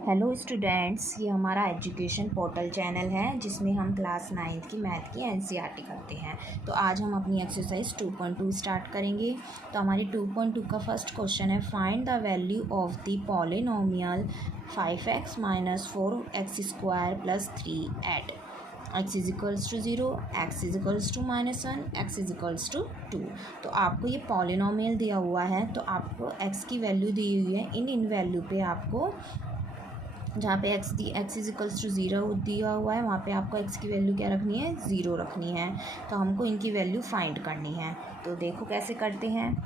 Hello students, ये हमारा education portal channel है जिसमें हम क्लास 9th की मैथ की एनसीईआरटी करते हैं। तो आज हम अपनी एक्सरसाइज 2.2 स्टार्ट करेंगे। तो हमारी 2.2 का फर्स्ट क्वेश्चन है, find the value of the polynomial 5x - 4x² + 3 at x = 0, x = -1, x = 2। तो आपको ये पॉलिनोमियल दिया हुआ है, तो आपको x की वैल्यू दी हुई है। इन वैल्यू पे आपको जहाँ पे x = 0 दिया हुआ है, वहाँ पे आपको x की वैल्यू क्या रखनी है, 0 रखनी है। तो हमको इनकी वैल्यू फाइंड करनी है। तो देखो कैसे करते हैं।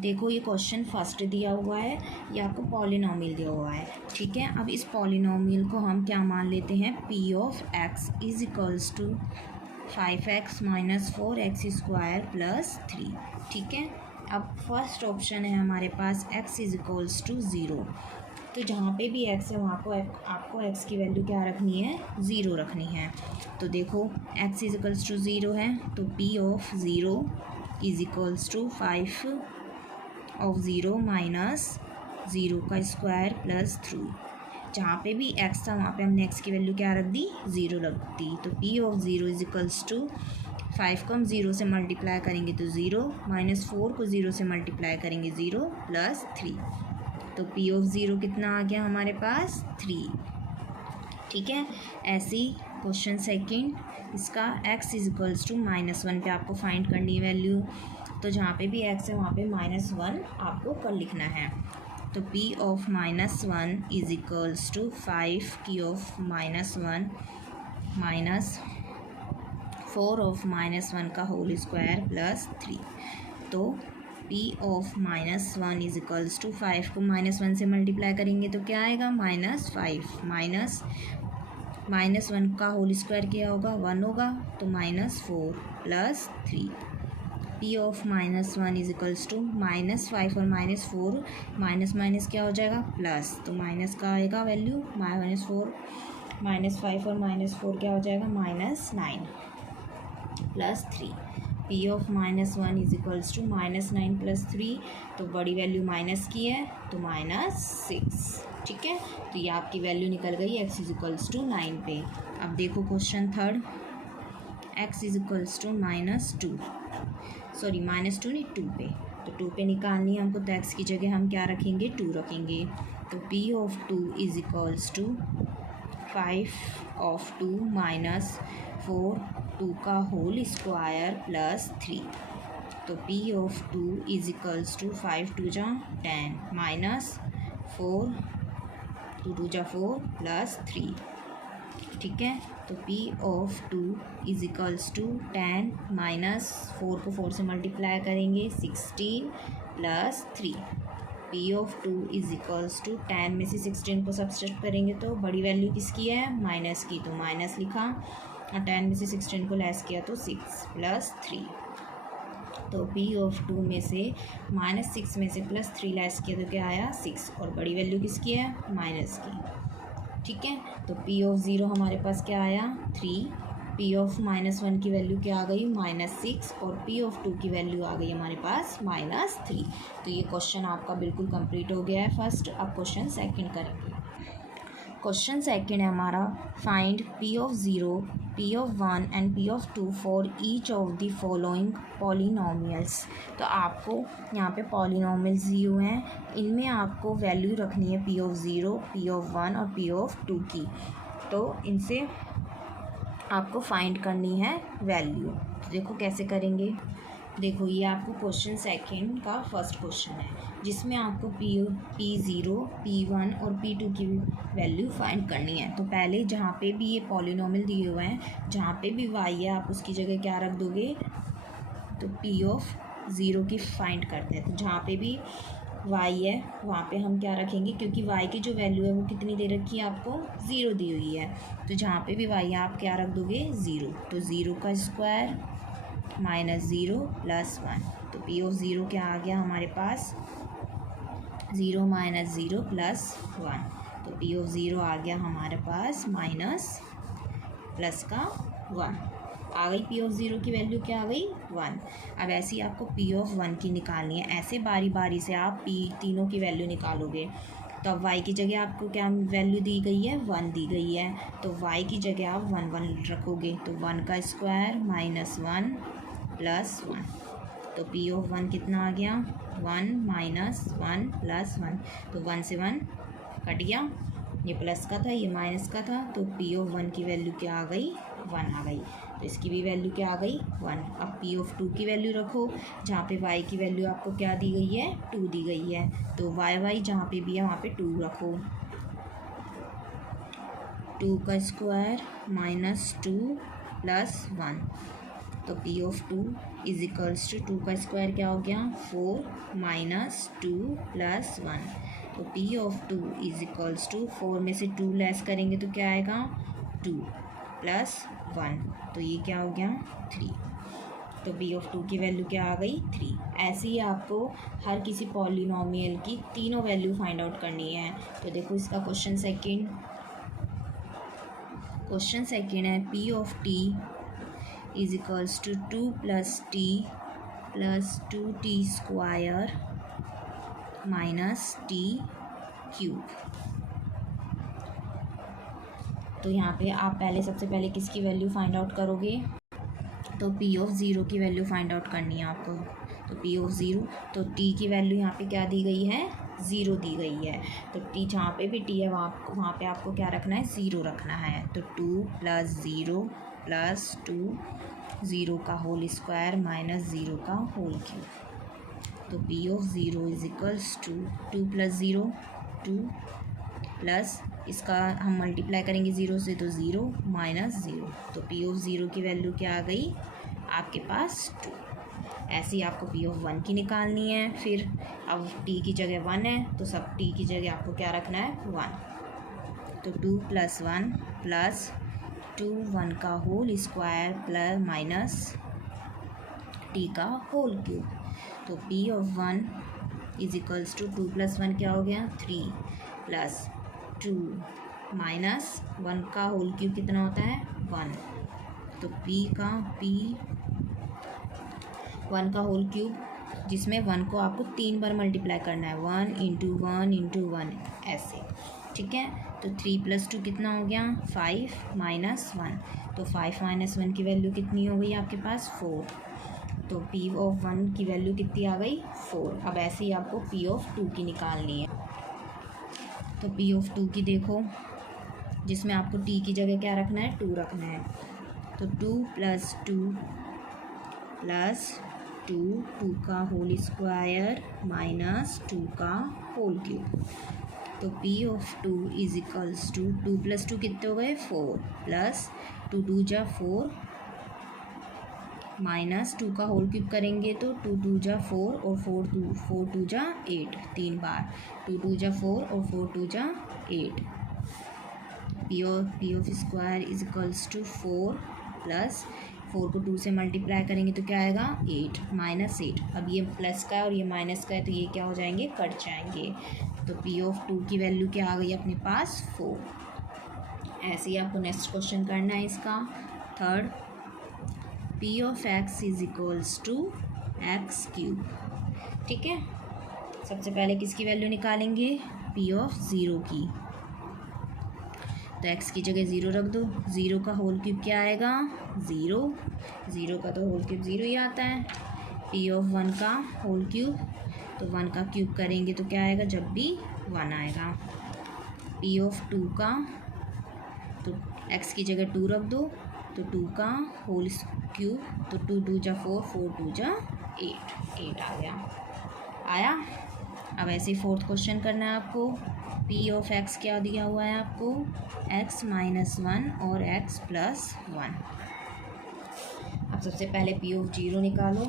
देखो ये क्वेश्चन फर्स्ट दिया हुआ है, ये आपको पॉलिनोमियल दिया हुआ है, ठीक है। अब इस पॉलिनोमियल को हम क्या मान लेते हैं, p of x = 5x - 4x² + 3, ठीक है। अब फर्स्ट ऑप्शन है हमारे पास x = 0। तो जहाँ पे भी x है वहाँ को आपको x की वैल्यू क्या रखनी है, 0 रखनी है। तो देखो x = 0 है, तो p ऑफ 0 = 5 ऑफ 0 - 0 का स्क्वायर + 3। जहाँ पे भी x था वहाँ पे हमने x की वैल्यू क्या रख दी, 0 रख दी। तो p ऑफ 0 = 5 को हम 0 से मल्टीप्लाई करेंगे तो 0, -4 को 0 से मल्टीप्लाई करेंगे 0 + 3। तो p ऑफ 0 कितना आ गया हमारे पास, 3, ठीक है। ऐसे ही क्वेश्चन सेकंड, इसका x = -1 पे आपको फाइंड करनी है वैल्यू। तो जहाँ पे भी x है वहाँ पे -1 आपको कर लिखना है। तो p ऑफ -1 = 5 की ऑफ -1 - 4 ऑफ -1 का होल स्क्वायर + 3। तो p ऑफ -1 = 5 को -1 से मल्टीप्लाई करेंगे तो क्या आएगा, -5 -1 का होल स्क्वायर क्या होगा, 1 होगा, तो -4 + 3। p ऑफ -1 = -5 और -4 माइनस क्या हो जाएगा, प्लस, तो माइनस का आएगा वैल्यू, -4 -5 और -4 क्या हो जाएगा, -9 + 3। p ऑफ -1 = -9 + 3, तो बड़ी वैल्यू माइनस की है तो -6, ठीक है। तो ये आपकी वैल्यू निकल गई x = 9 पे। अब देखो क्वेश्चन थर्ड, x = -2 नहीं, 2 पे। तो 2 पे निकालनी है हमको, तो x की जगह हम क्या रखेंगे, 2 रखेंगे। तो p ऑफ 2 = 5 ऑफ 2 - 4 2 का होल स्क्वायर + 3। तो p ऑफ 2 = 5 2 जा 10 - 4 2 2 जा 4 + 3, ठीक है। तो p ऑफ 2 = 10 - 4 को 4 से मल्टीप्लाई करेंगे 16 + 3। p ऑफ 2 = 10 में से 16 को सब्सट्रैक्ट करेंगे तो बड़ी वैल्यू किसकी है, माइनस की, तो माइनस लिखा, और 10 में से 16 को लेस किया तो 6 + 3। तो p ऑफ 2 में से -6 में से +3 लेस किया तो क्या आया, 6, और बड़ी वैल्यू किसकी है, माइनस की, ठीक है। तो p ऑफ 0 हमारे पास क्या आया, 3। p ऑफ -1 की वैल्यू क्या आ गई, -6, और p ऑफ 2 की वैल्यू आ गई हमारे पास -3। तो ये क्वेश्चन आपका बिल्कुल कंप्लीट हो गया है फर्स्ट। अब क्वेश्चन सेकंड करेंगे। क्वेश्चन सेकंड है हमारा, find p of 0, p of 1 and p of 2 for each of the following polynomials. तो आपको यहाँ पे पॉलिनोमियल्स दिए हुए हैं, इनमें आपको वैल्यू रखनी है p ऑफ 0, p ऑफ 1 और p ऑफ 2 की। तो इनसे आपको फाइंड करनी है वैल्यू। तो देखो कैसे करेंगे। देखो ये आपको क्वेश्चन सेकंड का फर्स्ट क्वेश्चन है, जिसमें आपको p0, p1 और p2 की वैल्यू फाइंड करनी है। तो पहले जहाँ पे भी ये पॉलिनोमियल दिए हुए हैं, जहाँ पे भी y है आप उसकी जगह क्या रख दोगे, तो p ऑफ 0 की फाइंड करते हैं। तो जहाँ पे भी y है वहाँ पे हम क्या रखेंगे, क्योंकि y की जो वैल्यू है वो कितनी दे रखी है आपको, 0 दी हुई है। तो जहाँ पे भी y है आप क्या रख दोगे, 0। तो 0 का स्क्वायर -0 + 1। तो p ऑफ 0 क्या आ गया हमारे पास, 0 - 0 + 1। तो p ऑफ 0 आ गया हमारे पास माइनस प्लस का 1 आ गई। p ऑफ 0 की वैल्यू क्या आ गई, 1। अब ऐसे ही आपको p ऑफ 1 की निकालनी है। ऐसे बारी बारी से आप p तीनों की वैल्यू निकालोगे। तो अब y की जगह आपको क्या वैल्यू दी गई है, 1 दी गई है, तो y की जगह आप 1 1 रखोगे, तो 1 का स्क्वायर माइनस 1 प्लस 1, तो p ऑफ 1 कितना आ गया, 1 माइनस 1 प्लस 1, तो 1 से 1 कट गया, ये प्लस का था ये माइनस का था, तो p ऑफ 1 की वैल्यू क्या आ गई, 1 आ गई, तो इसकी भी वैल्यू क्या आ गई, 1। अब p ऑफ 2 की वैल्यू रखो, जहाँ पे y की वैल्यू आपको क्या दी गई है, 2 दी गई है, तो y जहाँ पे भी है वहाँ पे 2 रखो, 2 का स्क्वायर माइनस 2 प्लस 1, तो p of 2 is equals to 2 का स्क्वायर क्या हो गया, 4 माइनस 2 प्लस 1, तो p of 2 is equals to 4 में से 2 लेस करेंगे तो क्या आएगा, 2 प्लस 1, तो ये क्या हो गया, 3, तो p ऑफ 2 की वैल्यू क्या आ गई, 3। ऐसे ही आपको हर किसी पॉलिनोमियल की तीनों वैल्यू फाइंड आउट करनी है। तो देखो इसका क्वेश्चन सेकेंड है, p of t is equals to 2 plus t plus 2t square minus t cube. तो यहाँ पे आप सबसे पहले किसकी वैल्यू फाइंड आउट करोगे, तो p ऑफ 0 की वैल्यू फाइंड आउट करनी है आपको, तो p ऑफ 0, तो t की वैल्यू यहाँ पे क्या दी गई है, 0 दी गई है, तो t जहाँ पे भी t है वहाँ पे आपको क्या रखना है, 0 रखना है, तो 2 प्लस 0 प्लस 2 0 का होल स्क्वायर माइनस 0 का होल क्यूब, तो p of 0 is equals to 2 plus 0 2 plus इसका हम मल्टीप्लाई करेंगे 0 से, तो 0 माइनस 0, तो p ऑफ 0 की वैल्यू क्या आ गई आपके पास, 2। ऐसे ही आपको p ऑफ 1 की निकालनी है। फिर अब t की जगह 1 है, तो सब t की जगह आपको क्या रखना है, 1, तो 2 प्लस 1 प्लस 2 1 का whole square plus minus t का होल क्यूब, तो p of 1 is equals to 2 plus 1 क्या हो गया, 3 प्लस 2 माइनस 1 का होल क्यूब कितना होता है, 1, तो p 1 का होल क्यूब, जिसमें 1 को आपको 3 बार मल्टीप्लाई करना है, 1 इंटू 1 इंटू 1 ऐसे, ठीक है, तो 3 प्लस 2 कितना हो गया, 5 माइनस 1, तो 5 माइनस 1 की वैल्यू कितनी हो गई आपके पास, 4, तो p ऑफ 1 की वैल्यू कितनी आ गई, 4। अब ऐसे ही आपको p ऑफ 2 की निकालनी है, तो p ऑफ 2 की देखो, जिसमें आपको t की जगह क्या रखना है, 2 रखना है, तो 2 प्लस 2 प्लस 2 का होल स्क्वायर माइनस 2 का होल क्यूब, तो p of 2 is equals to 2 plus 2 कितने हो गए, 4 प्लस 2 2 जा 4 माइनस 2 का होल क्यूब करेंगे तो 2 2 जा 4 और 4 2 जा 8, 3 बार 2 2 जा 4 और 4 2 जा 8, p of square is equals to 4 plus 4 को 2 से मल्टीप्लाई करेंगे तो क्या आएगा, 8 माइनस 8, अब ये प्लस का है और ये माइनस का है, तो ये क्या हो जाएंगे, कट जाएंगे, तो p ऑफ 2 की वैल्यू क्या आ गई अपने पास, 4। ऐसे ही आपको नेक्स्ट क्वेश्चन करना है इसका third, p of x is equals to x cube, ठीक है। सबसे पहले किसकी वैल्यू निकालेंगे, p ऑफ 0 की, तो x की जगह 0 रख दो, 0 का होल क्यूब क्या आएगा, 0 का तो होल क्यूब 0 ही आता है, p ऑफ 1 का होल क्यूब, तो 1 का क्यूब करेंगे तो क्या आएगा, जब भी 1 आएगा, p ऑफ 2 का, तो x की जगह 2 रख दो, तो 2 का होल क्यूब, तो 2 2 जा 4 4 2 जा 8 आ गया, आया। अब ऐसे ही फोर्थ क्वेश्चन करना है आपको, p ऑफ x क्या दिया हुआ है आपको, x माइनस 1 और x प्लस 1। अब सबसे पहले p ऑफ 0 निकालो,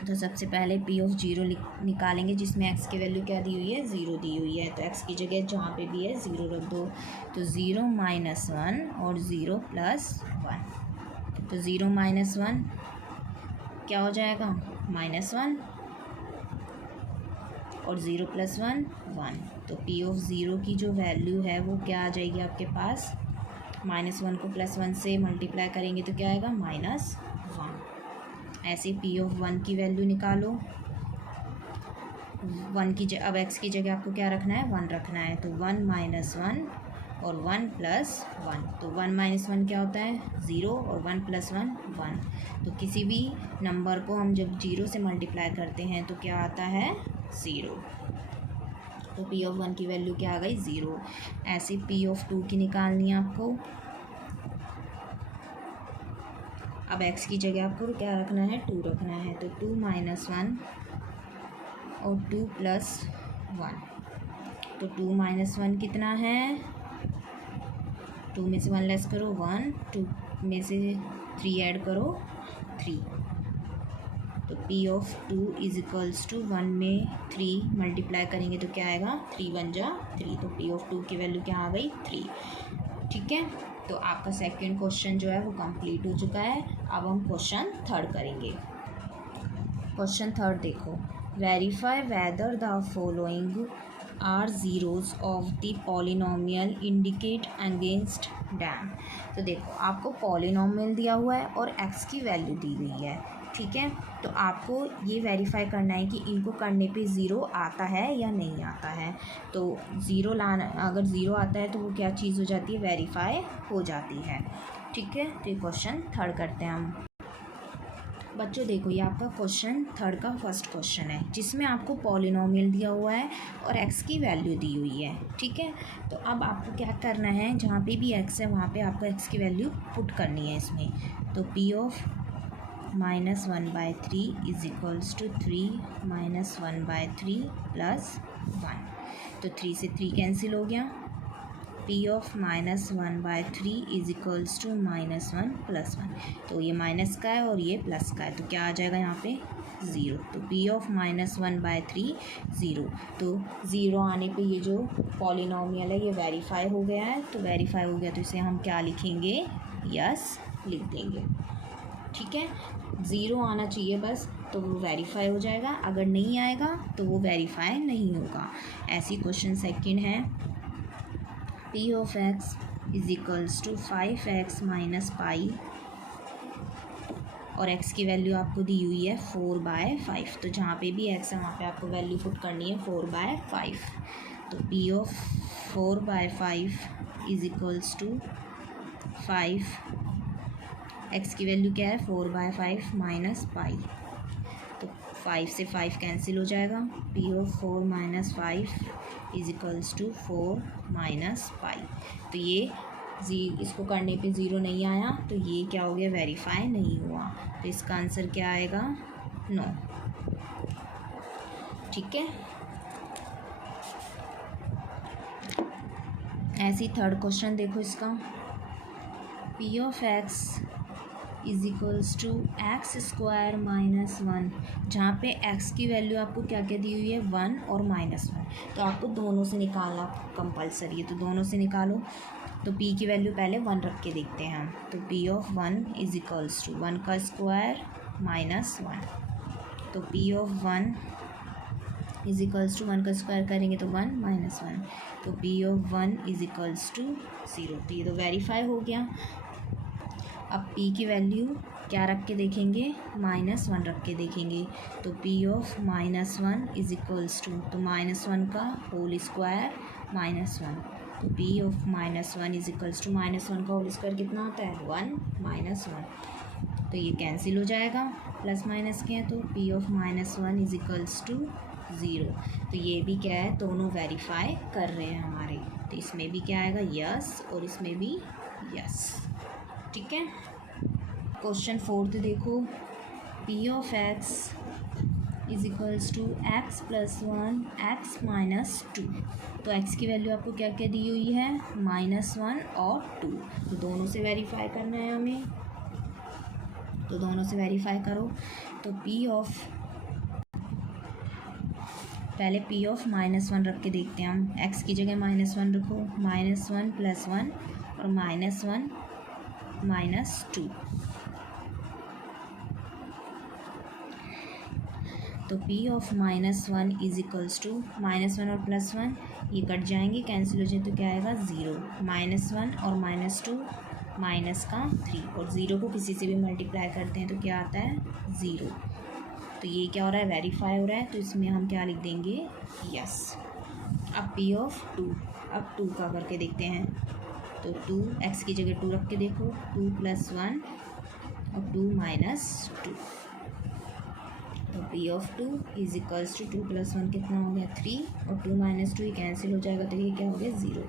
तो सबसे पहले p ऑफ 0 निकालेंगे, जिसमें x की वैल्यू क्या दी हुई है, 0 दी हुई है, तो x की जगह जहाँ पे भी है 0 रख दो, तो 0 माइनस 1 और 0 प्लस 1, तो 0 माइनस 1 क्या हो जाएगा, -1 और 0 प्लस 1 1, तो p ऑफ 0 की जो वैल्यू है वो क्या आ जाएगी आपके पास, -1 को +1 से मल्टीप्लाई करेंगे तो क्या आएगा, -1। ऐसे पी ऑफ वन की वैल्यू निकालो। वन की अब एक्स की जगह आपको क्या रखना है, वन रखना है। तो 1 - 1 और 1 + 1, तो 1 - 1 क्या होता है, 0, और 1 + 1 1। तो किसी भी नंबर को हम जब 0 से मल्टीप्लाई करते हैं तो क्या आता है, 0। तो पी ऑफ वन की वैल्यू क्या आ गई, 0। ऐसे पी ऑफ टू की निकालनी है आपको। अब एक्स की जगह आपको क्या रखना है, 2 रखना है। तो 2 - 1 और 2 + 1, तो 2 - 1 कितना है, 2 में से 1 लेस करो 1, 2 में से 3 ऐड करो 3। तो पी ऑफ 2 = 1 में 3 मल्टीप्लाई करेंगे तो क्या आएगा, 3 × 1 = 3। तो पी ऑफ 2 की वैल्यू क्या आ गई, 3। ठीक है, तो आपका सेकंड क्वेश्चन जो है वो कंप्लीट हो चुका है। अब हम क्वेश्चन थर्ड करेंगे। क्वेश्चन थर्ड देखो, verify whether the following are zeros of the polynomial indicate against them. तो देखो आपको पॉलिनोमियल दिया हुआ है और एक्स की वैल्यू दी गई है, ठीक है। तो आपको ये वेरीफाई करना है कि इनको करने पे ज़ीरो आता है या नहीं आता है। तो ज़ीरो लाना, अगर ज़ीरो आता है तो वो क्या चीज़ हो जाती है, वेरीफाई हो जाती है। ठीक है, तो ये क्वेश्चन थर्ड करते हैं हम। बच्चों देखो, ये आपका क्वेश्चन थर्ड का फर्स्ट क्वेश्चन है जिसमें आपको पॉलिनोमियल दिया हुआ है और एक्स की वैल्यू दी हुई है, ठीक है। तो अब आपको क्या करना है, जहाँ पे भी एक्स है वहाँ पे आपको एक्स की वैल्यू पुट करनी है इसमें। तो पी ऑफ -1/3 = 3 - 1/3 + 1। तो 3 से 3 कैंसिल हो गया। P of -1/3 = -1 + 1। तो ये माइनस का है और ये प्लस का है, तो क्या आ जाएगा यहाँ पे, 0। तो पी ऑफ -1/3 0। तो 0 आने पे ये जो पॉलिनोमियल है ये वेरीफाई हो गया है। तो वेरीफाई हो गया तो इसे हम क्या लिखेंगे, यस लिख देंगे। ठीक है, 0 आना चाहिए बस, तो वो वेरीफाई हो जाएगा। अगर नहीं आएगा तो वो वेरीफाई नहीं होगा। ऐसी क्वेश्चन सेकंड है, P of x = 5x - पाई और x की वैल्यू आपको दी हुई है 4/5। तो जहाँ पे भी x है वहाँ पे आपको वैल्यू पुट करनी है 4/5। तो P of 4/5 = 5, x की वैल्यू क्या है, 4/5 - पाई। तो 5 से 5 कैंसिल हो जाएगा। P of 4 - 5 = 4 - पाई। तो ये इसको करने पे 0 नहीं आया, तो ये क्या हो गया, वेरीफाई नहीं हुआ। तो इसका आंसर क्या आएगा, नो। ठीक है, ऐसी थर्ड क्वेश्चन देखो इसका, P of x = x² - 1। जहाँ पे x की वैल्यू आपको क्या क्या दी हुई है, 1 और -1। तो आपको दोनों से निकालना कंपलसरी है, तो दोनों से निकालो। तो p की वैल्यू पहले 1 रख के देखते हैं हम। तो P of 1 = 1 का स्क्वायर -1। तो P of 1 = 1 का स्क्वायर करेंगे तो 1 - 1। तो P of 1 = 0। तो ये तो वेरीफाई हो गया। अब p की वैल्यू क्या रख के देखेंगे, -1 रख के देखेंगे। तो P of -1 = तो -1 का होल स्क्वायर -1। तो P of -1 = -1 का होल स्क्वायर कितना होता है, 1 - 1। तो ये कैंसिल हो जाएगा, प्लस माइनस के हैं। तो P of -1 = 0। तो ये भी क्या है, दोनों वेरीफाई कर रहे हैं हमारे। तो इसमें भी क्या आएगा, यस, और इसमें भी यस। ठीक है, क्वेश्चन फोर्थ देखो, P of x = x + 1 x - 2। तो x की वैल्यू आपको क्या क्या दी हुई है, -1 और 2। तो दोनों से वेरीफाई करना है हमें, तो दोनों से वेरीफाई करो। तो पहले P of -1 रख के देखते हैं हम। x की जगह -1 रखो, -1 + 1 और -1 - 2। तो P of -1 = -1 और +1 ये कट जाएंगे, कैंसिल हो जाए तो क्या आएगा, 0। -1 और -2 माइनस का 3 और 0 को किसी से भी मल्टीप्लाई करते हैं तो क्या आता है 0। तो ये क्या हो रहा है वेरीफाई हो रहा है, तो इसमें हम क्या लिख देंगे यस। अब P ऑफ 2, अब 2 का करके देखते हैं। तो 2 x की जगह 2 रख के देखो, 2 + 1 और 2 - 2। तो P of 2 is equals to 2 + 1 कितना हो गया 3 और 2 - 2 ये कैंसिल हो जाएगा, तो ये क्या हो गया 0।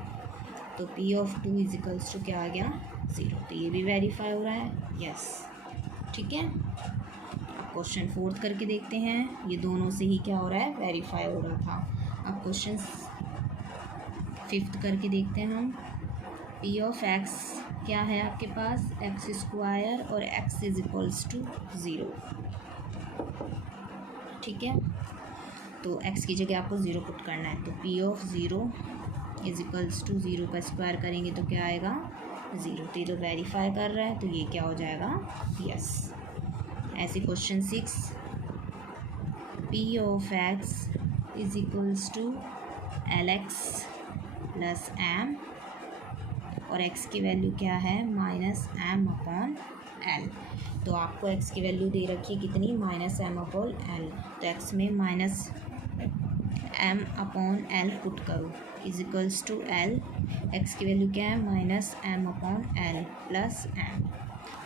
तो P of 2 is equals to क्या आ गया 0। तो ये भी वेरीफाई हो रहा है यस। ठीक है, अब क्वेश्चन 4 करके देखते हैं। ये दोनों से ही क्या हो रहा है वेरीफाई हो रहा था। अब क्वेश्चन 5 करके देखते हैं हम। P ऑफ x क्या है आपके पास x² और x इज इक्वल्स टू 0। ठीक है, तो x की जगह आपको 0 पुट करना है। तो P of 0 is equals to 0 का स्क्वायर करेंगे तो क्या आएगा 0। तो ये तो वेरीफाई कर रहा है, तो ये क्या हो जाएगा यस। ऐसे question 6, P of x is equals to LX + M और x की वैल्यू क्या है -m/L। तो आपको x की वैल्यू दे रखी है कितनी -m/L। तो x में -m/L पुट करो is equals to L। x की वैल्यू क्या है -m/L + m।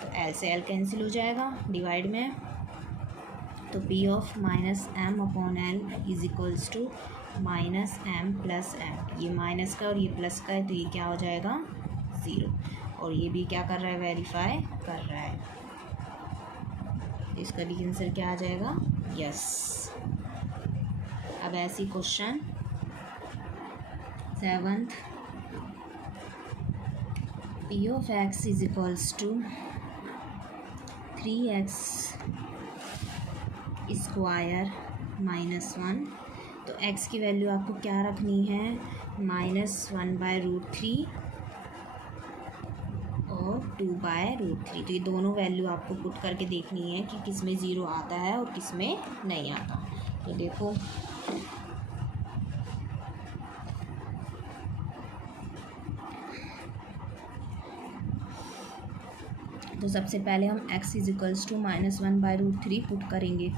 तो L से L कैंसिल हो जाएगा डिवाइड में। तो P of -m/L is equals to -m + m। ये माइनस का और ये प्लस का है, तो ये क्या हो जाएगा 0। और ये भी क्या कर रहा है वेरीफाई कर रहा है, इसका भी आंसर क्या आ जाएगा यस। अब ऐसी question 7, P of x is equals to 3x² -1। तो x की वैल्यू आपको क्या रखनी है -1/√3 और 2/√3। तो ये दोनों वैल्यू आपको पुट करके देखनी है कि किस में 0 आता है और किस में नहीं आता। तो देखो तो सबसे पहले हम x is equals to -1/√3 put करेंगे।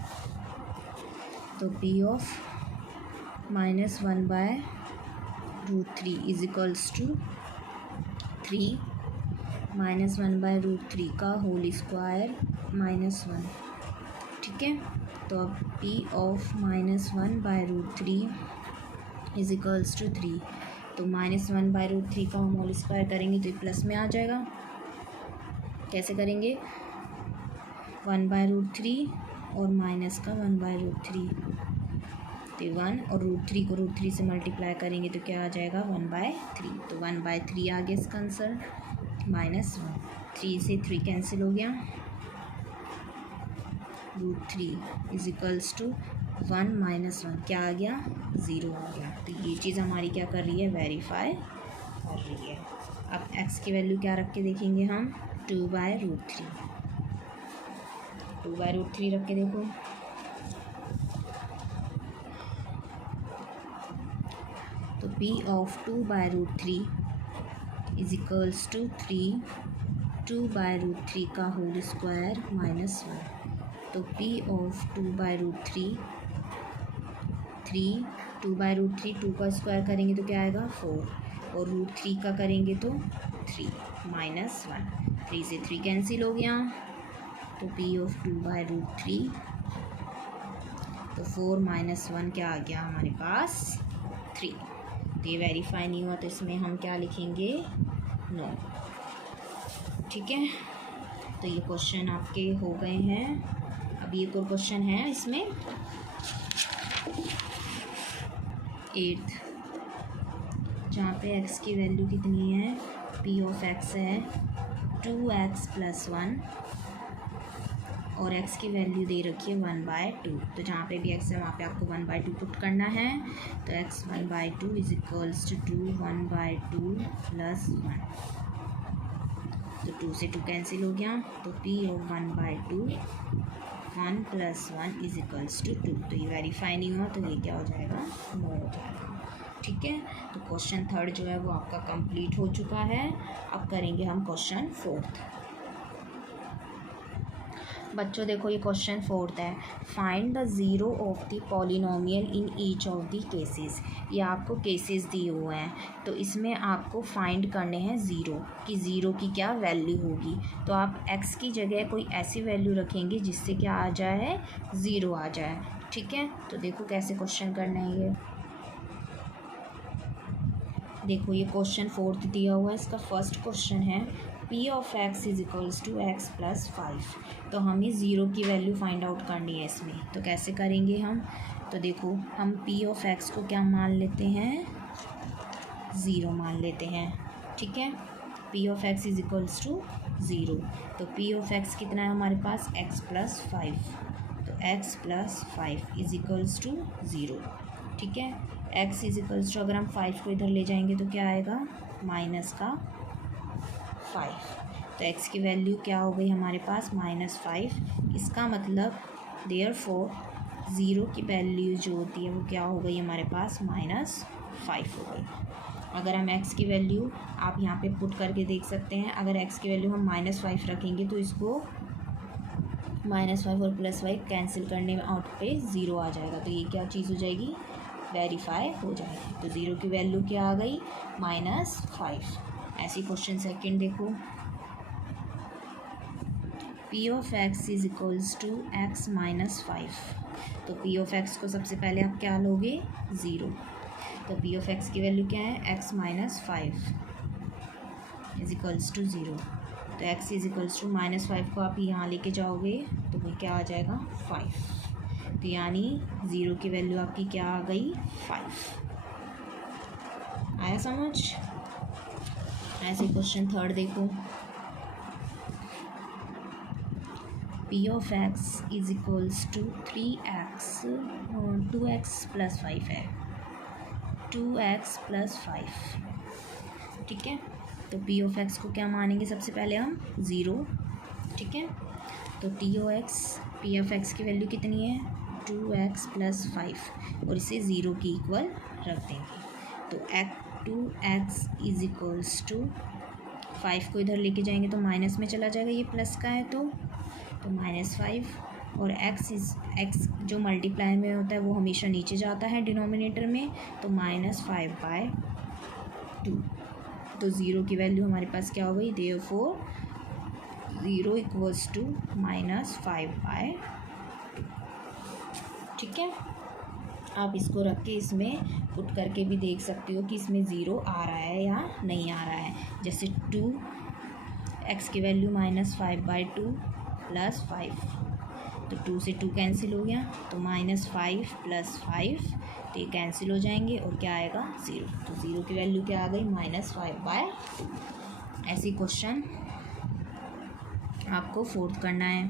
तो P of -1/√3 is equals to 3 -1/√3 का होल स्क्वायर -1। ठीक है, तो अब P of -1/√3 is equals to 3। तो -1/√3 का हम होल स्क्वायर करेंगे तो ये प्लस में आ जाएगा। कैसे करेंगे 1/√3 और माइनस का 1/√3। तो 1 और √3 को √3 से मल्टीप्लाई करेंगे तो क्या आ जाएगा 1/3। तो 1/3 आ गया इसका आंसर -1। 3 से 3 कैंसिल हो गया। √3 इज इक्वल्स टू 1 - 1 क्या आ गया 0 आ गया। तो ये चीज़ हमारी क्या कर रही है वेरीफाई कर रही है। अब x की वैल्यू क्या रख के देखेंगे हम 2/√3। 2/√3 रख के देखो। तो P of 2/√3 is equals to 3 2/√3 का होल स्क्वायर -1। तो P ऑफ 2/√3 3 2/√3 2 का स्क्वायर करेंगे तो क्या आएगा 4 और √3 का करेंगे तो 3 -1। 3 से 3 कैंसिल हो गया। तो P ऑफ 2/√3 तो 4 - 1 क्या आ गया हमारे पास 3। तो ये वेरीफाई नहीं हुआ तो इसमें हम क्या लिखेंगे नो। ठीक है, तो ये क्वेश्चन आपके हो गए हैं। अब ये कोई क्वेश्चन है इसमें 8 जहाँ पे x की वैल्यू कितनी है P ऑफ x है 2x + 1 और x की वैल्यू दे रखी है 1/2। तो जहाँ पे भी x है वहाँ पे आपको 1/2 पुट करना है। तो x 1/2 इज इक्वल्स टू 2 1/2 + 1। तो 2 से 2 कैंसिल हो गया। तो P of 1/2 1 + 1 is equals to 2। तो ये वेरीफाई नहीं हुआ तो ये क्या हो जाएगा नो हो जाएगा। ठीक है, तो क्वेश्चन थर्ड जो है वो आपका कंप्लीट हो चुका है। अब करेंगे हम क्वेश्चन फोर्थ। बच्चों देखो ये क्वेश्चन फोर्थ है, find the zero of the polynomial in each of the cases. ये आपको केसेस दिए हुए हैं, तो इसमें आपको फाइंड करने हैं ज़ीरो, कि ज़ीरो की क्या वैल्यू होगी। तो आप एक्स की जगह कोई ऐसी वैल्यू रखेंगे जिससे क्या आ जाए, ज़ीरो आ जाए। ठीक है, तो देखो कैसे क्वेश्चन करना है ये। देखो ये क्वेश्चन फोर्थ दिया हुआ है, इसका फर्स्ट क्वेश्चन है P of x is equals to X plus 5। तो हमें ज़ीरो की वैल्यू फाइंड आउट करनी है इसमें। तो कैसे करेंगे हम, तो देखो हम पी ऑफ एक्स को क्या मान लेते हैं, ज़ीरो मान लेते हैं। ठीक है, P of x is equals to zero. तो पी ऑफ एक्स कितना है हमारे पास, एक्स प्लस 5। तो X plus 5 is equals to zero. ठीक है, एक्स इज इक्वल्स टू, अगर हम 5 को इधर ले जाएंगे तो क्या आएगा, माइनस का 5। तो एक्स की वैल्यू क्या हो गई हमारे पास, -5। इसका मतलब देयरफॉर ज़ीरो की वैल्यू जो होती है वो क्या हो गई हमारे पास, -5 हो गई। अगर हम एक्स की वैल्यू आप यहाँ पे पुट करके देख सकते हैं, अगर एक्स की वैल्यू हम -5 रखेंगे तो इसको -5 और +5 कैंसिल करने में आउट पे ज़ीरो आ जाएगा। तो ये क्या चीज़ हो जाएगी, वेरीफाई हो जाएगी। तो ज़ीरो की वैल्यू क्या आ गई, -5। ऐसी क्वेश्चन सेकंड देखो, P of x is equals to X minus 5। तो पी ऑफ एक्स को सबसे पहले आप क्या लोगे, ज़ीरो। तो पी ऑफ एक्स की वैल्यू क्या है, X minus 5 is equals to zero. तो एक्स इज इक्वल्स टू -5 को आप यहाँ लेके जाओगे तो वो क्या आ जाएगा, 5। तो यानी ज़ीरो की वैल्यू आपकी क्या आ गई, 5। आया समझ। ऐसे क्वेश्चन थर्ड देखो, P of x is equals to 3x, 2x plus 5 है, 2x प्लस 5। ठीक है, तो पी ऑफ एक्स को क्या मानेंगे सबसे पहले हम, ज़ीरो। ठीक है, तो पी ऑफ एक्स की वैल्यू कितनी है, 2x प्लस 5, और इसे ज़ीरो की इक्वल रख देंगे। तो 2x इज इक्वल्स टू 5 को इधर लेके जाएंगे तो माइनस में चला जाएगा, ये प्लस का है तो -5, और x जो मल्टीप्लाई में होता है वो हमेशा नीचे जाता है डिनोमिनेटर में, तो -5/2। तो ज़ीरो की वैल्यू हमारे पास क्या हो गई, देयरफॉर ज़ीरो इक्वल्स टू -5/2। ठीक है, आप इसको रख के इसमें पुट करके भी देख सकते हो कि इसमें ज़ीरो आ रहा है या नहीं आ रहा है। जैसे 2x की वैल्यू -5/2 प्लस 5, तो 2 से 2 कैंसिल हो गया, तो -5 + 5, तो ये कैंसिल हो जाएंगे और क्या आएगा, ज़ीरो। तो ज़ीरो की वैल्यू क्या आ गई, -5/2। ऐसी क्वेश्चन आपको फोर्थ करना है।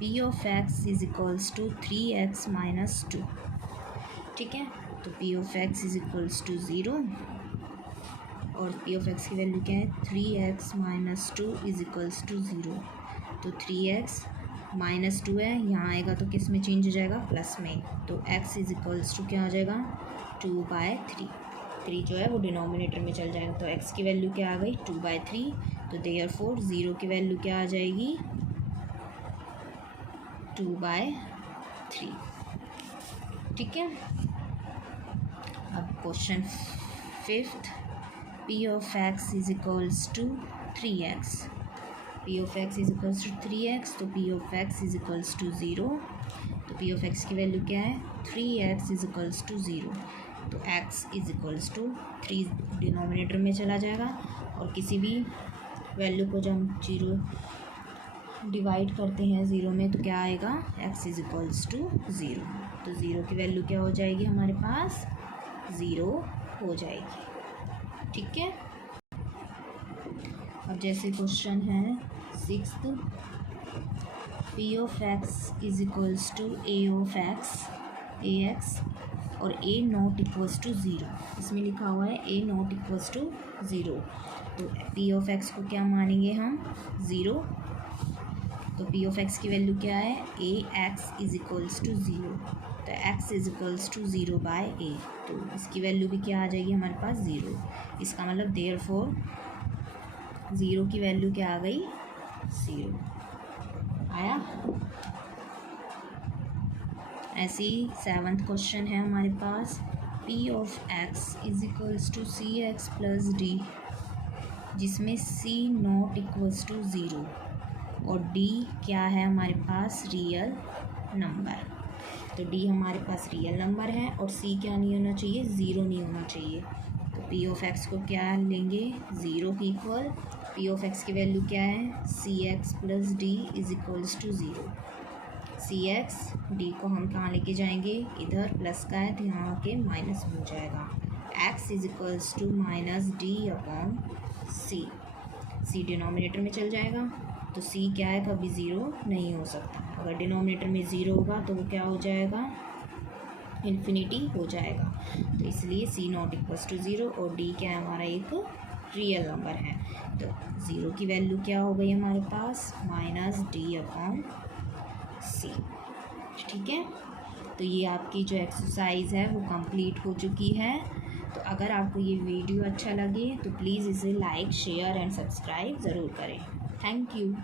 P of x is equals to 3x minus 2। ठीक है, तो P of x is equals to 0, और पी ऑफ एक्स की वैल्यू क्या है, 3x minus 2 is equals to 0। तो 3x माइनस 2 है, यहाँ आएगा तो किस में चेंज हो जाएगा, प्लस में। तो x इज इक्वल्स टू क्या हो जाएगा, 2/3। 3 जो है वो डिनोमिनेटर में चल जाएगा, तो x की वैल्यू क्या आ गई, 2/3। तो देयरफॉर ज़ीरो की वैल्यू क्या आ जाएगी, 2/3। ठीक है, अब question fifth, P of x is equals to 3x। P of x is equals to 3x, तो P of x is equals to 0। तो पी ऑफ एक्स की वैल्यू क्या है, 3x इज इक्वल्स टू 0। तो x is equals to 3 denominator में चला जाएगा, और किसी भी वैल्यू को जब हम 0 डिवाइड करते हैं 0 में तो क्या आएगा, x इज इक्वल्स टू 0। तो 0 की वैल्यू क्या हो जाएगी हमारे पास, 0 हो जाएगी। ठीक है, अब जैसे क्वेश्चन है sixth, P of x is equals to A of X और ए नॉट इक्वल्स टू 0। इसमें लिखा हुआ है ए नॉट इक्वल्स टू 0। तो पी ऑफ एक्स को क्या मानेंगे हम, 0, तो पी ऑफ एक्स की वैल्यू क्या है, a x is equals to 0, तो x is equals to 0 by a, तो इसकी वैल्यू भी क्या आ जाएगी हमारे पास 0। इसका मतलब देयरफॉर 0 की वैल्यू क्या आ गई, 0 आया। ऐसे ही 7th क्वेश्चन है हमारे पास, p of x is equals to c x plus d, जिसमें सी नॉट इक्वल्स टू 0 और डी क्या है हमारे पास, रियल नंबर। तो डी हमारे पास रियल नंबर है और सी क्या नहीं होना चाहिए, 0 नहीं होना चाहिए। तो पी ऑफ एक्स को क्या लेंगे, 0 की इक्वल, पी ऑफ एक्स की वैल्यू क्या है, c x plus d is equals to 0। C x d को हम कहाँ लेके जाएंगे, इधर प्लस का है तो यहाँ आके माइनस हो जाएगा, X is equals to minus D upon C, C denominator में चल जाएगा, तो सी क्या है, कभी 0 नहीं हो सकता। अगर डिनोमिनेटर में 0 होगा तो वो क्या हो जाएगा, इन्फिनिटी हो जाएगा। तो इसलिए सी नॉट इक्वल्स टू 0 और डी क्या है हमारा एक रियल नंबर है। तो 0 की वैल्यू क्या हो गई हमारे पास, माइनस डी अपॉन सी। ठीक है, तो ये आपकी जो एक्सरसाइज है वो कंप्लीट हो चुकी है। तो अगर आपको ये वीडियो अच्छा लगे तो प्लीज़ इसे लाइक शेयर एंड सब्सक्राइब ज़रूर करें। Thank you.